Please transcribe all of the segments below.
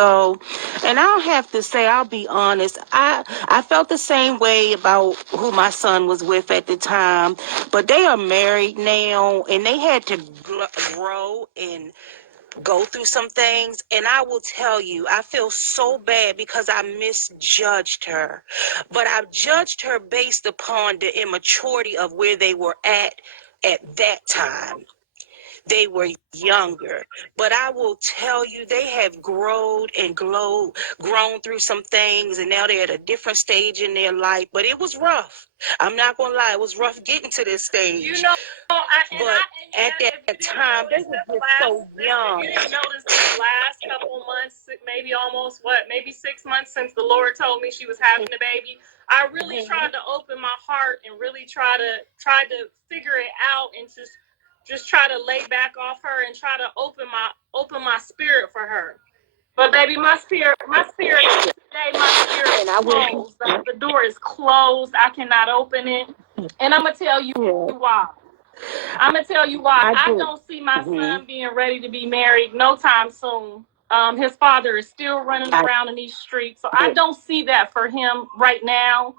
And I'll have to say, I'll be honest, I felt the same way about who my son was with at the time, but they are married now, and they had to grow and go through some things. And I will tell you, I feel so bad because I misjudged her, but I've judged her based upon the immaturity of where they were at that time. They were younger. But I will tell you, they have grown and grown through some things, and now they're at a different stage in their life. But it was rough. I'm not going to lie. It was rough getting to this stage. You know, but at that time, they were just so young. You didn't notice these last couple months, maybe almost, maybe 6 months since the Lord told me she was having a baby. I really tried to open my heart and really try to figure it out, and just try to lay back off her and try to open my spirit for her. But baby, my spirit today, my spirit is closed. The door is closed. I cannot open it. And I'm gonna tell you why. I don't see my son being ready to be married no time soon. His father is still running around in these streets, so I don't see that for him right now.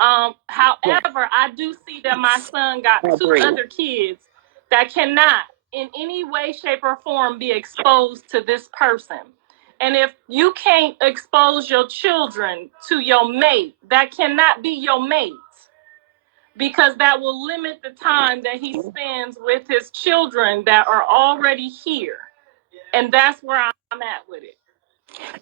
However, I do see that my son got two other kids that cannot in any way, shape, or form be exposed to this person. And if you can't expose your children to your mate, that cannot be your mate, because that will limit the time that he spends with his children that are already here. And that's where I'm at with it.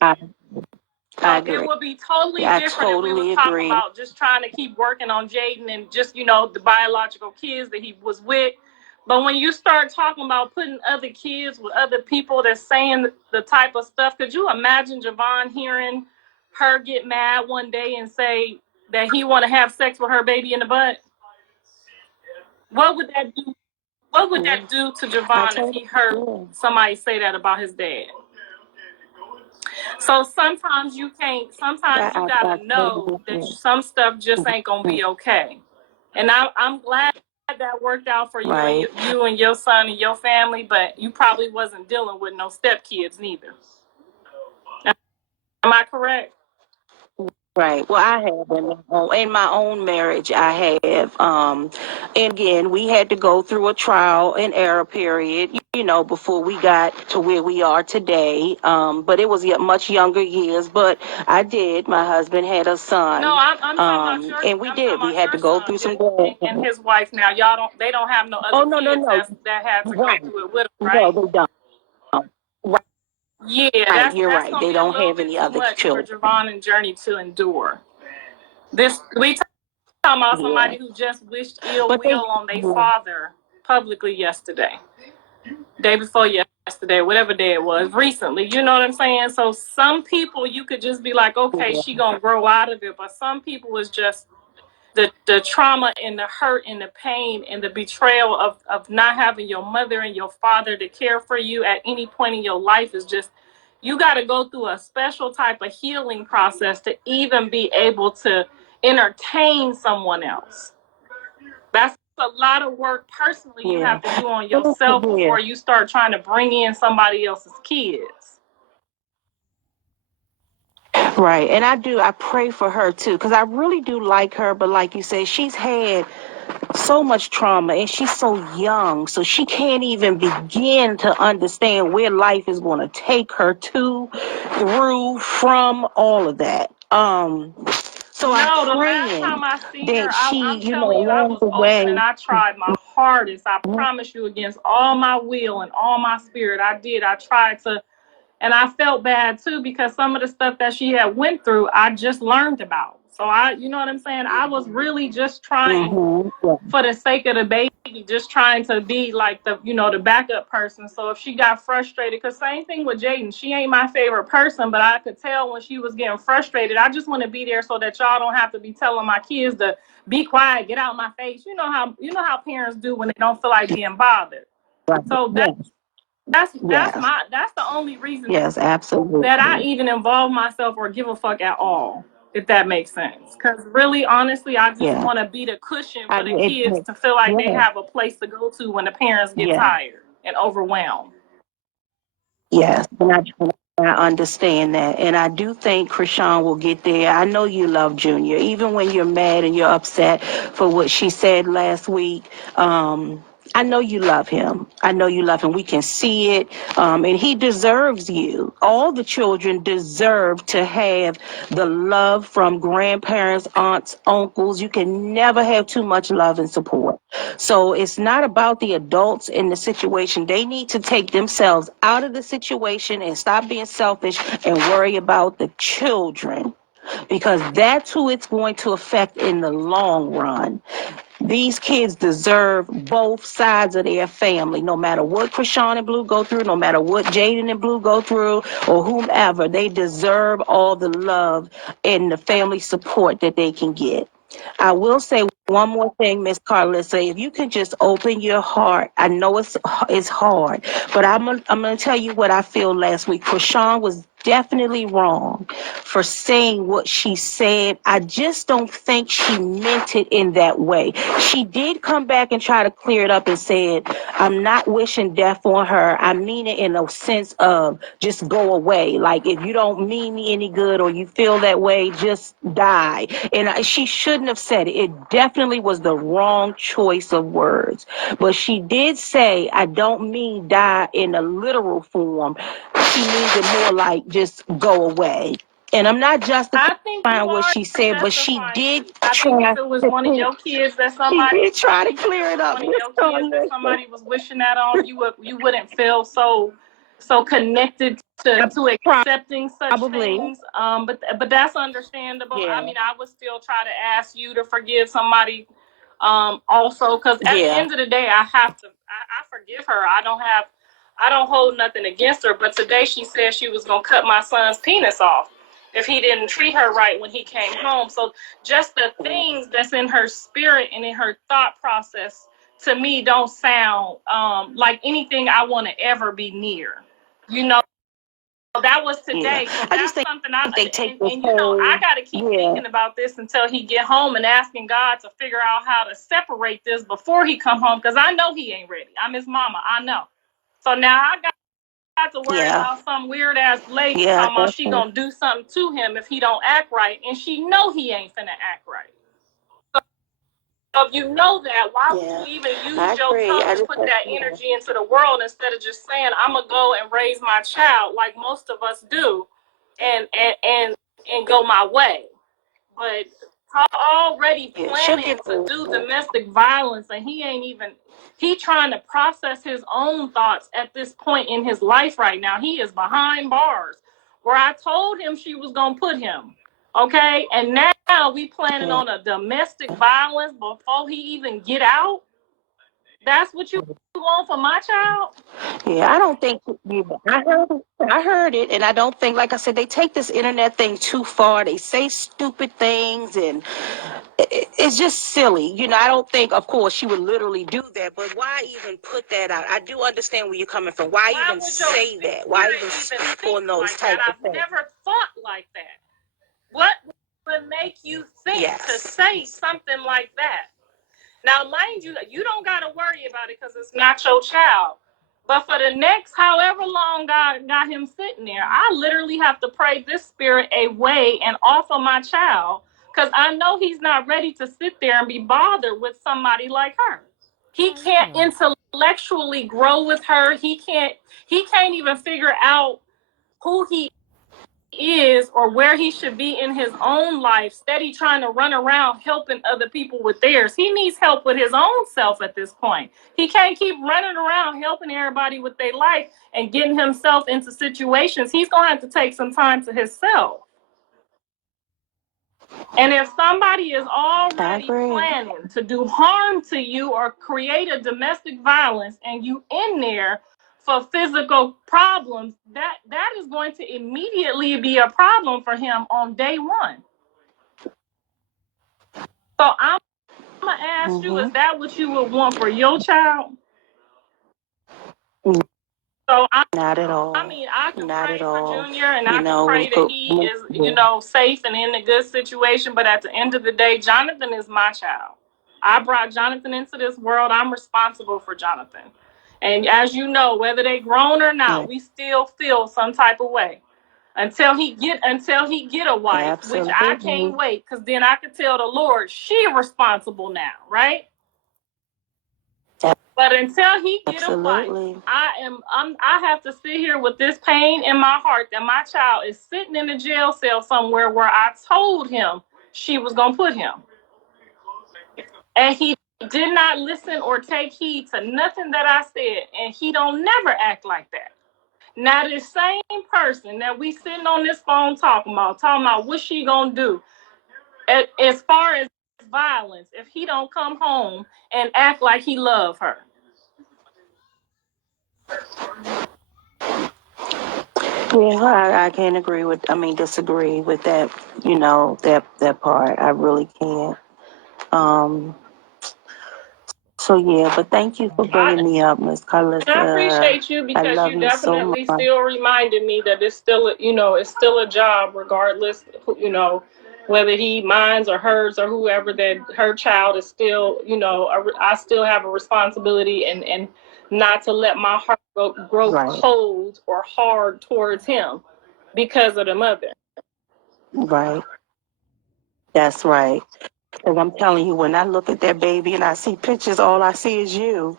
I agree. It would be totally different if we would talk about just trying to keep working on Jaden and just, the biological kids that he was with. But when you start talking about putting other kids with other people that's saying the type of stuff, could you imagine Javon hearing her get mad one day and say that he want to have sex with her baby in the butt? What would that do? What would that do to Javon if he heard somebody say that about his dad? So sometimes you gotta know that some stuff just ain't gonna be okay. And I'm glad that worked out for you, right, and you and your son and your family, but you probably wasn't dealing with no stepkids neither. Am I correct? Right. Well, I have in my own marriage, I have. And again, we had to go through a trial and error period, before we got to where we are today. But it was much younger years. But I did. My husband had a son. No, I'm talking about your. And we did. We had to go through some. And his wife now. They don't have no other kids that had to go through it with them, right? No, they don't. Right. Yeah, right. You're right. They don't have any other children. For Javon and Journey to endure. We talking about somebody who just wished ill will on their father publicly yesterday, day before yesterday, whatever day it was, recently. You know what I'm saying? So some people you could just be like, okay, she gonna grow out of it, but some people is just the trauma and the hurt and the pain and the betrayal of not having your mother and your father to care for you at any point in your life is just, you got to go through a special type of healing process to even be able to entertain someone else. That's a lot of work personally you have to do on yourself before you start trying to bring in somebody else's kids. Right. And I pray for her too, because I really do like her. But like you say, she's had so much trauma and she's so young, so she can't even begin to understand where life is going to take her through, from all of that. So I'm praying that she, along the way. And I tried my hardest. I promise you, against all my will and all my spirit, I did. I tried to. And I felt bad too, because some of the stuff that she had went through, I just learned about. So you know what I'm saying? I was really just trying for the sake of the baby, just trying to be like the backup person. So if she got frustrated, because same thing with Jaden, she ain't my favorite person, but I could tell when she was getting frustrated. I just want to be there so that y'all don't have to be telling my kids to be quiet, get out my face. You know how parents do when they don't feel like being bothered. So that's the only reason absolutely, that I even involve myself or give a fuck at all, if that makes sense. Because really, honestly, I just want to be the cushion for the kids to feel like they have a place to go to when the parents get tired and overwhelmed. Yes, and I understand that. And I do think Chrisean will get there. I know you love Junior, even when you're mad and you're upset for what she said last week. I know you love him. I know you love him. We can see it. And he deserves you. All the children deserve to have the love from grandparents, aunts, uncles. You can never have too much love and support. So it's not about the adults in the situation. They need to take themselves out of the situation and stop being selfish and worry about the children, because that's who it's going to affect in the long run. These kids deserve both sides of their family, no matter what Chrisean and Blue go through, no matter what Jaden and Blue go through, or whomever. They deserve all the love and the family support that they can get. I will say one more thing, Miss Karlissa. If you can just open your heart, I know it's hard, but I'm gonna tell you what I feel last week. Chrisean was definitely wrong for saying what she said. I just don't think she meant it in that way. She did come back and try to clear it up and said, I'm not wishing death on her. I mean it in a sense of just go away. Like, if you don't mean me any good or you feel that way, just die. And she shouldn't have said it. It definitely was the wrong choice of words. But she did say, I don't mean die in a literal form. She means it more like just go away. And I'm not I think justifying you what are she said, but she justifying did it. I think try if it was to one of your kids that she somebody, did try I to think if clear it it was up. one of your kids that somebody was wishing that on, you wouldn't feel so connected to accepting such Probably. things. But that's understandable. I Yeah. mean, I would still try to ask you to forgive somebody. Also, because at the end of the day, I forgive her. I don't hold nothing against her. But today she said she was gonna cut my son's penis off if he didn't treat her right when he came home. So just the things that's in her spirit and in her thought process to me don't sound like anything I want to ever be near. You know, that was today. Yeah. So that's I just think something they take and you know, I got to keep thinking about this until he get home and asking God to figure out how to separate this before he come home, because I know he ain't ready. I'm his mama. I know. So now I got to worry about some weird ass lady talking about she gonna do something to him if he don't act right, and she know he ain't finna act right. So if you know that, why would you even use your tongue to put that energy into the world instead of just saying, I'm gonna go and raise my child like most of us do and go my way? But already planning to do domestic violence, and he trying to process his own thoughts at this point in his life right now. He is behind bars where I told him she was gonna put him. Okay, and now we planning on a domestic violence before he even get out. That's what you want for my child? Yeah, I don't think I heard it, and I don't think, like I said, they take this internet thing too far. They say stupid things, and it's just silly. You know, I don't think, of course, she would literally do that, but why even put that out? I do understand where you're coming from. Why even say that? Why even speak on those type of things? I've never thought like that. What would make you think to say something like that? Now, mind you, you don't got to worry about it because it's not your child. But for the next however long God got him sitting there, I literally have to pray this spirit away and off of my child, because I know he's not ready to sit there and be bothered with somebody like her. He can't intellectually grow with her. He can't even figure out who he is or where he should be in his own life, steady trying to run around helping other people with theirs. He needs help with his own self at this point. He can't keep running around helping everybody with their life and getting himself into situations. He's going to have to take some time to himself. And if somebody is already planning to do harm to you or create a domestic violence and you in there for physical problems, that is going to immediately be a problem for him on day one. So I'm gonna ask you, is that what you would want for your child? So Not at all. I mean, I can Not pray at for all. Junior and You I can know, pray that he is, safe and in a good situation. But at the end of the day, Jonathan is my child. I brought Jonathan into this world. I'm responsible for Jonathan. And as you know, whether they grown or not, we still feel some type of way. until he get a wife, Absolutely. which I can't wait, because then I could tell the Lord she responsible now, right? But until he get a wife, Absolutely. I have to sit here with this pain in my heart that my child is sitting in a jail cell somewhere where I told him she was gonna put him, and he did not listen or take heed to nothing that I said, and he don't never act like that. Now this same person that we sitting on this phone talking about what she gonna do as far as violence if he don't come home and act like he love her. Yeah, I can't agree with. I mean, disagree with that. That part. I really can't. Um. So yeah, but thank you for bringing me up, Miss I Karlissa. appreciate you I because love you you so definitely much. still reminded me that it's still, it's still a job, regardless, whether he minds or hers or whoever, that her child is still, I still have a responsibility, and not to let my heart grow Right. cold or hard towards him because of the mother. Right. That's right. Because I'm telling you, when I look at that baby and I see pictures, all I see is you.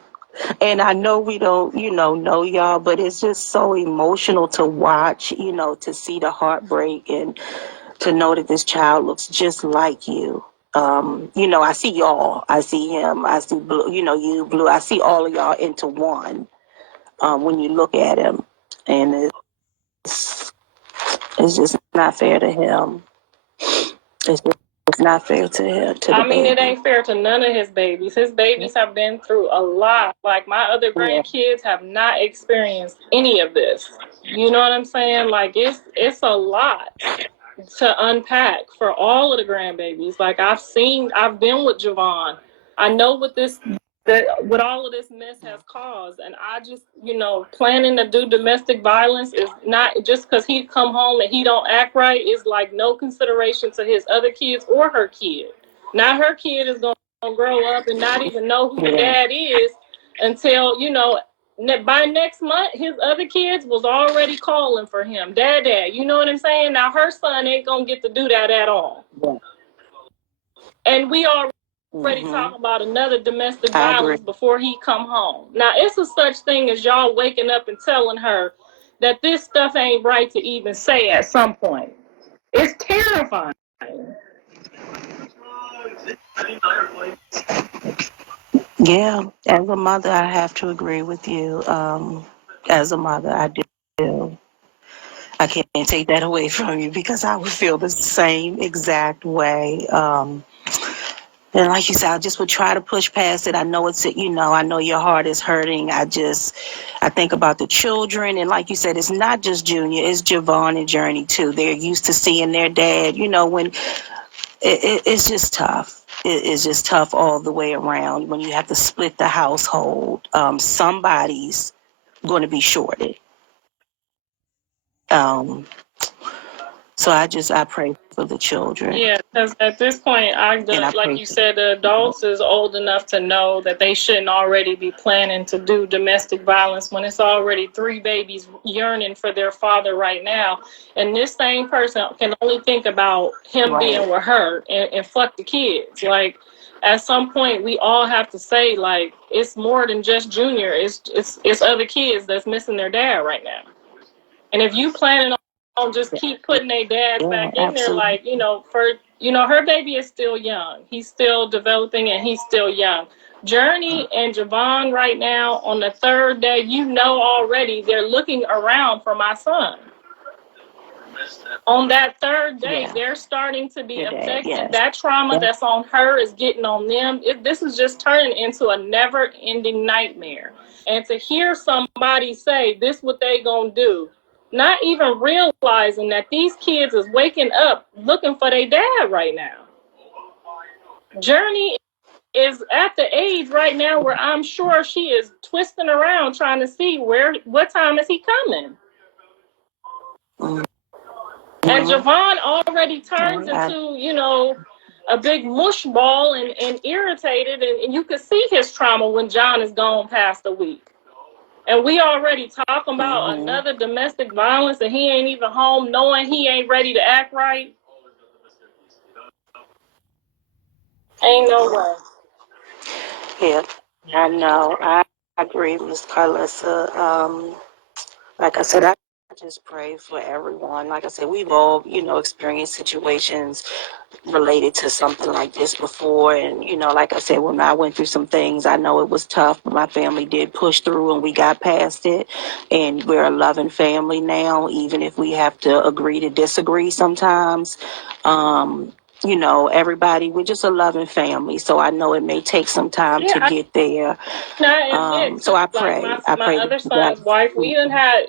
And I know we don't, know y'all, but it's just so emotional to watch, to see the heartbreak and to know that this child looks just like you. I see y'all. I see him. I see Blue, you, Blue. I see all of y'all into one when you look at him. And it's just not fair to him. It's just it's not fair to him, to the I mean, it baby. ain't fair to none of his babies. His babies have been through a lot. Like, my other Yeah. grandkids have not experienced any of this. You know what I'm saying? Like, it's a lot to unpack for all of the grandbabies. Like, I've been with Javon. I know what all of this mess has caused, and I just, planning to do domestic violence is not just because he come home and he don't act right. Is like no consideration to his other kids or her kid. Now her kid is gonna grow up and not even know who the Yeah. dad is until, by next month, his other kids was already calling for him, dad. You know what I'm saying? Now her son ain't gonna get to do that at all. Yeah. And we already Mm-hmm. talking about another domestic I agree. violence before he come home. Now it's a such thing as y'all waking up and telling her that this stuff ain't right to even say at some point. It's terrifying. Yeah, as a mother, I have to agree with you. As a mother, I do. I can't take that away from you because I would feel the same exact way. And like you said, I just would try to push past it. I know I know your heart is hurting. I think about the children. And like you said, it's not just Junior, it's Javon and Journey too. They're used to seeing their dad, when it's just tough. It's just tough all the way around when you have to split the household. Somebody's going to be shorted. Um, so I pray for the children, Yeah, because at this point, and I like pray you for said, the adults is old enough to know that they shouldn't already be planning to do domestic violence when it's already three babies yearning for their father right now. And this same person can only think about him right. being with her, and fuck the kids. Like, at some point, we all have to say, like, it's more than just Junior. It's other kids that's missing their dad right now. And if you planning on just keep putting their dads Yeah, back in there, absolutely. like, her baby is still young. He's still developing and he's still young. Journey and Javon right now on the third day, already they're looking around for my son. On that third day, Yeah, they're starting to be your dad. affected. Yes. That trauma Yes. that's on her is getting on them. This is just turning into a never-ending nightmare. And to hear somebody say this what they gonna do, not even realizing that these kids is waking up looking for their dad right now. Journey is at the age right now where I'm sure she is twisting around trying to see what time is he coming. And Mm-hmm. Javon already turns I, into, a big mush ball and irritated, and you can see his trauma when John is gone past a week. And we already talking about Mm-hmm. another domestic violence, and he ain't even home, knowing he ain't ready to act right. Ain't no way. Yeah, I know. I agree, Miss Carlissa. Like I said, I just pray for everyone. Like I said, we've all, experienced situations related to something like this before. And, like I said, when I went through some things, I know it was tough, but my family did push through and we got past it. And we're a loving family now, even if we have to agree to disagree sometimes. Everybody, we're just a loving family. So I know it may take some time Yeah, to get there. I admit So too. I Like pray. I my pray that other you guys. son's wife, we didn't had.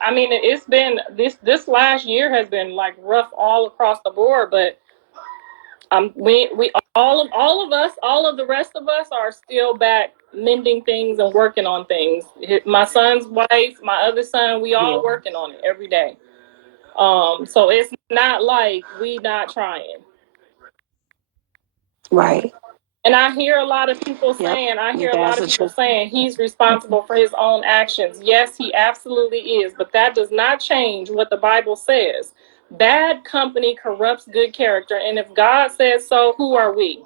I mean, it's been this last year has been like rough all across the board, but we all of the rest of us are still back mending things and working on things. My son's wife, my other son, we Yeah, all working on it every day. So it's not like we not trying. right. And I hear a lot of people Yep. saying, You guys are just. he's responsible for his own actions. Yes, he absolutely is, but that does not change what the Bible says. Bad company corrupts good character, and if God says so, who are we?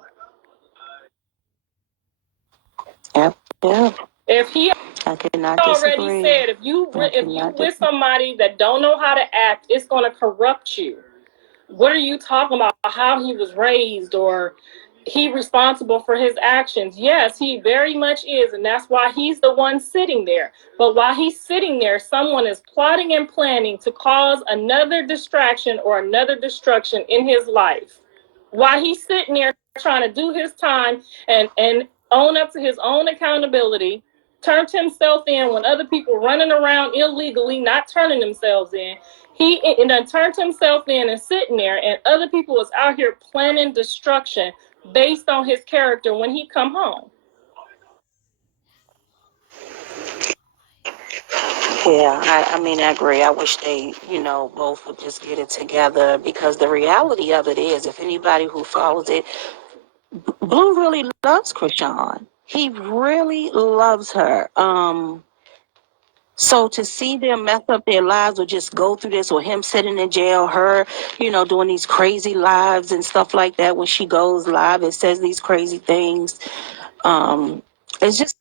Yep. Yeah. If he I cannot already disagree. said, I if you cannot with disagree. somebody that don't know how to act, it's going to corrupt you. What are you talking about? How he was raised, or he responsible for his actions? Yes, he very much is, and that's why he's the one sitting there. But while he's sitting there, someone is plotting and planning to cause another distraction or another destruction in his life. While he's sitting there trying to do his time and own up to his own accountability, turned himself in when other people running around illegally, not turning themselves in. He and then turned himself in and sitting there, and other people was out here planning destruction based on his character when he come home. Yeah, I mean, I agree. I wish they, both would just get it together because the reality of it is, if anybody who follows it, Blue really loves Chrisean. He really loves her. So to see them mess up their lives or just go through this, or him sitting in jail, her, doing these crazy lives and stuff like that, when she goes live and says these crazy things, um, it's just